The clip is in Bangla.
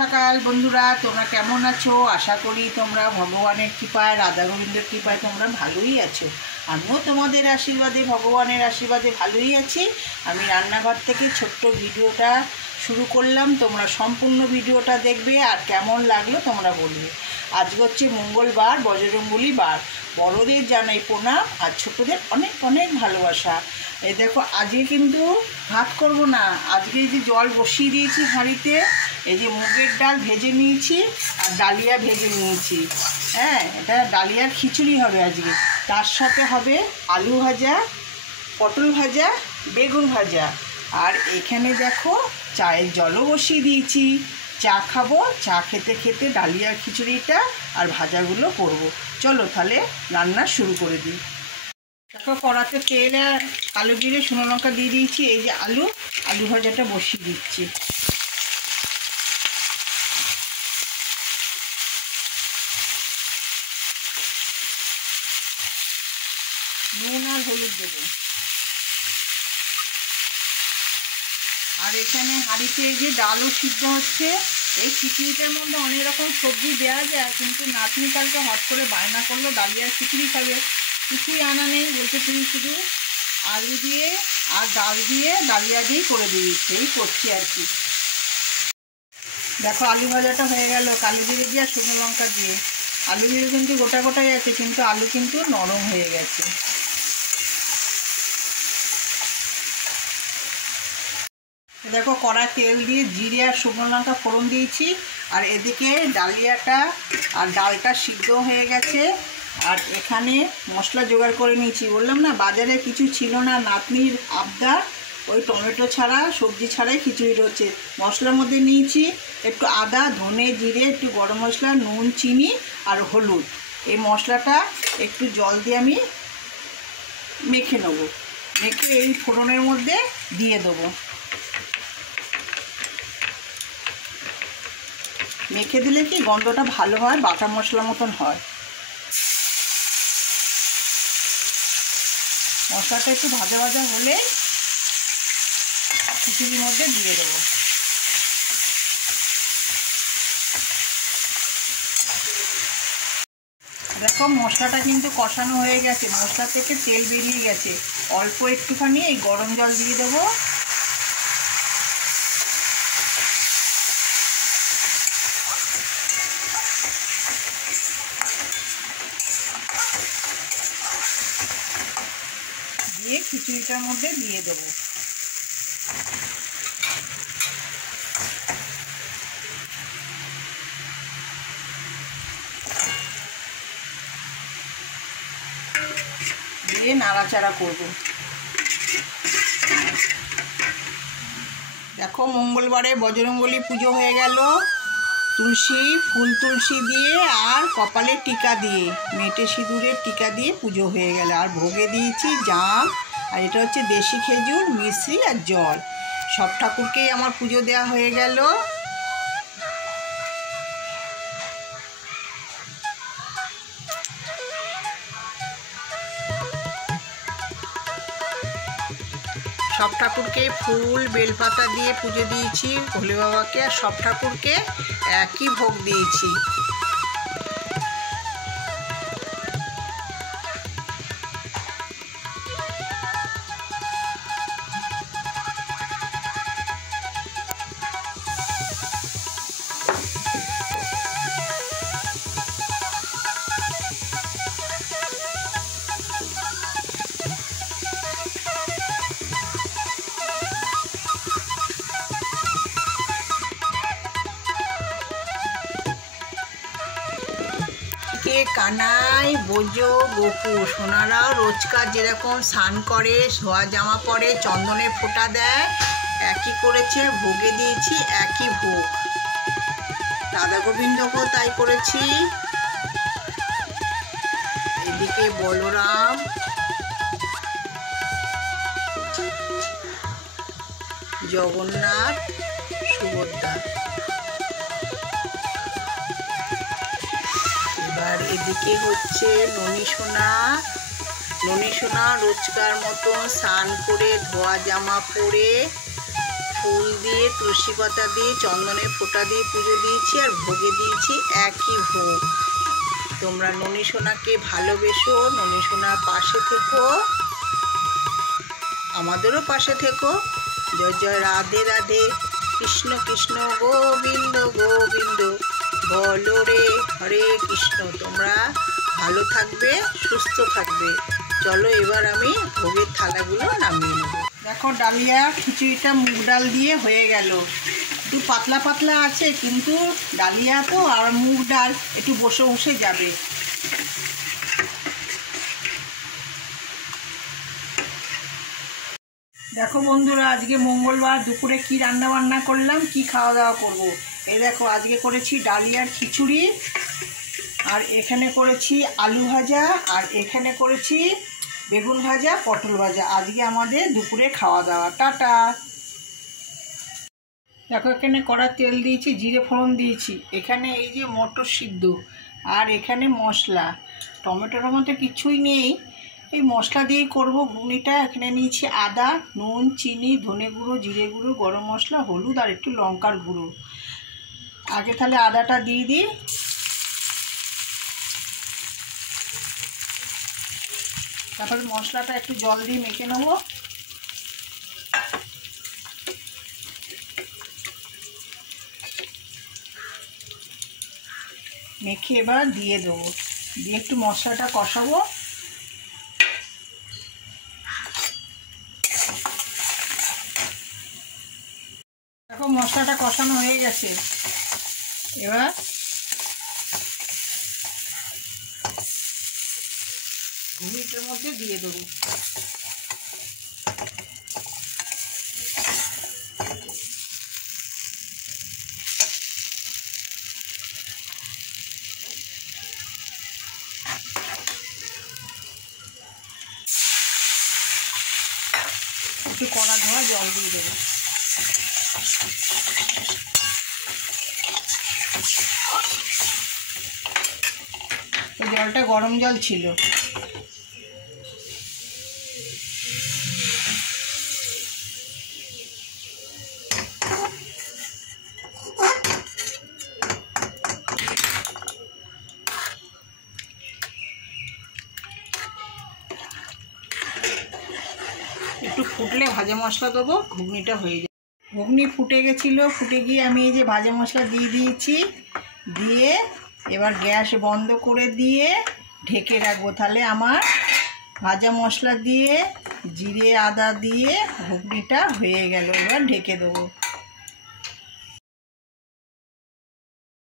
সকাল বন্ধুরা, তোমরা কেমন আছো? আশা করি তোমরা ভগবানের কৃপায়, রাধা গোবিন্দের কৃপায় তোমরা ভালোই আছো। আমিও তোমাদের আশীর্বাদে, ভগবানের আশীর্বাদে ভালোই আছি। আমি রান্নাঘর থেকে ছোট্ট ভিডিওটা শুরু করলাম, তোমরা সম্পূর্ণ ভিডিওটা দেখবে আর কেমন লাগলো তোমরা বলবে। আজকে হচ্ছে মঙ্গলবার, বজরংবলী বার। বড়দের জানাই প্রণাম আর ছোটদের অনেক অনেক ভালোবাসা। এই দেখো, আজকে কিন্তু ভাত করব না, আজকে এই যে জল বসিয়ে দিয়েছি হাঁড়িতে, এই যে মুগের ডাল ভেজে নিয়েছি আর ডালিয়া ভেজে নিয়েছি। হ্যাঁ, এটা ডালিয়ার খিচুড়ি হবে আজকে। তার সাথে হবে আলু ভাজা, পটল ভাজা, বেগুন ভাজা। আর এখানে দেখো চায়ের জলও বসিয়ে দিয়েছি, চা খাবো। চা খেতে খেতে ডালিয়ার খিচুড়িটা আর ভাজাগুলো করব। চলো তাহলে রান্না শুরু করে দিই। দেখো, কড়াতে তেল আর কালো জিরে শুকনো লঙ্কা দিয়ে দিয়েছি। এই যে আলু ভাজাটা বসিয়ে দিচ্ছি। নুন আর হলুদ দেবো। আর এখানে হাঁড়িতে এই যে ডালও সিদ্ধ হচ্ছে। এই খিচুড়িটার মধ্যে অনেক রকম সবজি দেওয়া যায়, কিন্তু নাতনি কালকে হট করে বায়না করলো ডালিয়ার খিচুড়ি খাবে। কিছুই আনা নেই, বলছে তুমি শুধু আলু দিয়ে আর ডাল দিয়ে ডালিয়া দিয়েই করে দিয়েছে। এই করছি আর কি। দেখো, আলু ভাজাটা হয়ে গেল কালো জিরে দিয়ে আর শুকনো লঙ্কা দিয়ে। আলুগুলো কিন্তু গোটা গোটাই আছে, কিন্তু আলু কিন্তু নরম হয়ে গেছে। দেখো, কড়ায় তেল দিয়ে জিরে আর শুকনো লঙ্কা ফোড়ন দিয়েছি। আর এদিকে ডালিয়াটা আর ডালটা সিদ্ধ হয়ে গেছে। আর এখানে মশলা জোগাড় করে নিয়েছি। বললাম না, বাজারে কিছু ছিল না, নাতনির আবদার। ওই টমেটো ছাড়া, সবজি ছাড়াই খিচুড়ি হচ্ছে। মশলার মধ্যে নিয়েছি একটু আদা, ধনে, জিরে, একটু গরম মশলা, নুন, চিনি আর হলুদ। এই মশলাটা একটু জল দিয়ে আমি মেখে নেবো। মেখে এই ফোড়নের মধ্যে দিয়ে দেবো। মেখে দিলে কি গন্ধটা ভালো হয়, বাটা মশলা মতন হয়। মশলাটা একটু ভাজা ভাজা হলে খিচুড়ির মধ্যে দিয়ে দেবো। দেখো, মশলাটা কিন্তু কষানো হয়ে গেছে, মশলা থেকে তেল বেরিয়ে গেছে। অল্প একটুখানি এই গরম জল দিয়ে দেবো। দিয়ে খিচুড়িটার মধ্যে দিয়ে দেবো। দিয়ে নাড়াচাড়া করব। দেখো, মঙ্গলবারে বজরংবলী পুজো হয়ে গেল। তুলসী দিয়ে আর কপালে টিকা দিয়ে, মেটে সিঁদুরের টিকা দিয়ে পুজো হয়ে গেল। আর ভোগে দিয়েছি জাম, আর এটা হচ্ছে দেশি খেজুর, মিশ্রি আর জল। সব ঠাকুরকেই আমার পুজো দেওয়া হয়ে গেল। সব ঠাকুরকে ফুল বেলপাতা দিয়ে পুজো দিয়েছি, ভোলে বাবাকে। আর সব ঠাকুরকে একই ভোগ দিয়েছি। কানাই, বোজো, গোপু সোনারাও রোজকার যেরকম স্নান করে, ধোয়া জামা পরে, চন্দনের ফোঁটা দেয়, একই করেছে। ভোগে দিয়েছি একই ভোগ। রাধা গোবিন্দকেও তাই করেছি। এদিকে বলরাম, জগন্নাথ, সুভদ্রা। আর এদিকে হচ্ছে ননী সোনা রোজকার মতো স্নান করে, ধোয়া জামা পরে, ফুল দিয়ে, তুলসী পাতা দিয়ে, চন্দনের ফোঁটা দিয়ে পুজো দিয়েছি, আর ভোগে দিয়েছি একই ভোগ। তোমরা ননী সোনাকে ভালোবেসো, ননী সোনার পাশে থেকো, আমাদেরও পাশে থেকো। জয় জয় রাধে রাধে, কৃষ্ণ কৃষ্ণ গোবিন্দ গোবিন্দ, বলো রে হরে কৃষ্ণ। তোমরা ভালো থাকবে, সুস্থ থাকবে। চলো এবার আমি ভোগের থালাগুলো নামিয়ে নেব। দেখো ডালিয়া খিচুড়িটা মুগ ডাল দিয়ে হয়ে গেল। একটু পাতলা পাতলা আছে, কিন্তু ডালিয়া তো আর মুগ ডাল একটু বসে বসে যাবে। দেখো বন্ধুরা, আজকে মঙ্গলবার, দুপুরে কি রান্না বান্না করলাম, কি খাওয়া দাওয়া করব। এই দেখো, আজকে করেছি ডালিয়ার খিচুড়ি, আর এখানে করেছি আলু ভাজা, আর এখানে করেছি বেগুন ভাজা, পটল ভাজা। আজকে আমাদের দুপুরে খাওয়া দাওয়া। টাটা। দেখো এখানে কড়া তেল দিয়েছি, জিরে ফোড়ন দিয়েছি, এখানে এই যে মটর সিদ্ধ, আর এখানে মশলা। টমেটোর মধ্যে কিছুই নেই, এই মশলা দিয়েই করবো ঘুগনিটা। এখানে নিয়েছি আদা, নুন, চিনি, ধনে গুঁড়ো, জিরে গুঁড়ো, গরম মশলা, হলুদ, আর একটু লঙ্কার গুঁড়ো। আগে তাহলে আদাটা দিয়ে দিই। তারপরে মশলাটা একটু জল দিয়ে মেখে নেবো। মেখে এবার দিয়ে দেবো, দিয়ে একটু মশলাটা কষাবো। দেখো মশলাটা কষানো হয়ে গেছে, এবার ঘুগনিটার মধ্যে দিয়ে দেবো। একটু কড়া ধোয়া জল দিয়ে দেবো। এই জলটা গরম জল ছিল। একটু ফুটলে ভাজা মশলা দেবো, ঘুগনিটা হয়ে যাবে। ঘুগনি ফুটে গেছিলো, ফুটে গিয়ে আমি এই যে ভাজা মশলা দিয়ে দিয়েছি, দিয়ে এবার গ্যাস বন্ধ করে দিয়ে ঢেকে রাখবো। তাহলে আমার ভাজা মশলা দিয়ে, জিরে আদা দিয়ে ঘুগনিটা হয়ে গেল। এবার ঢেকে দেবো।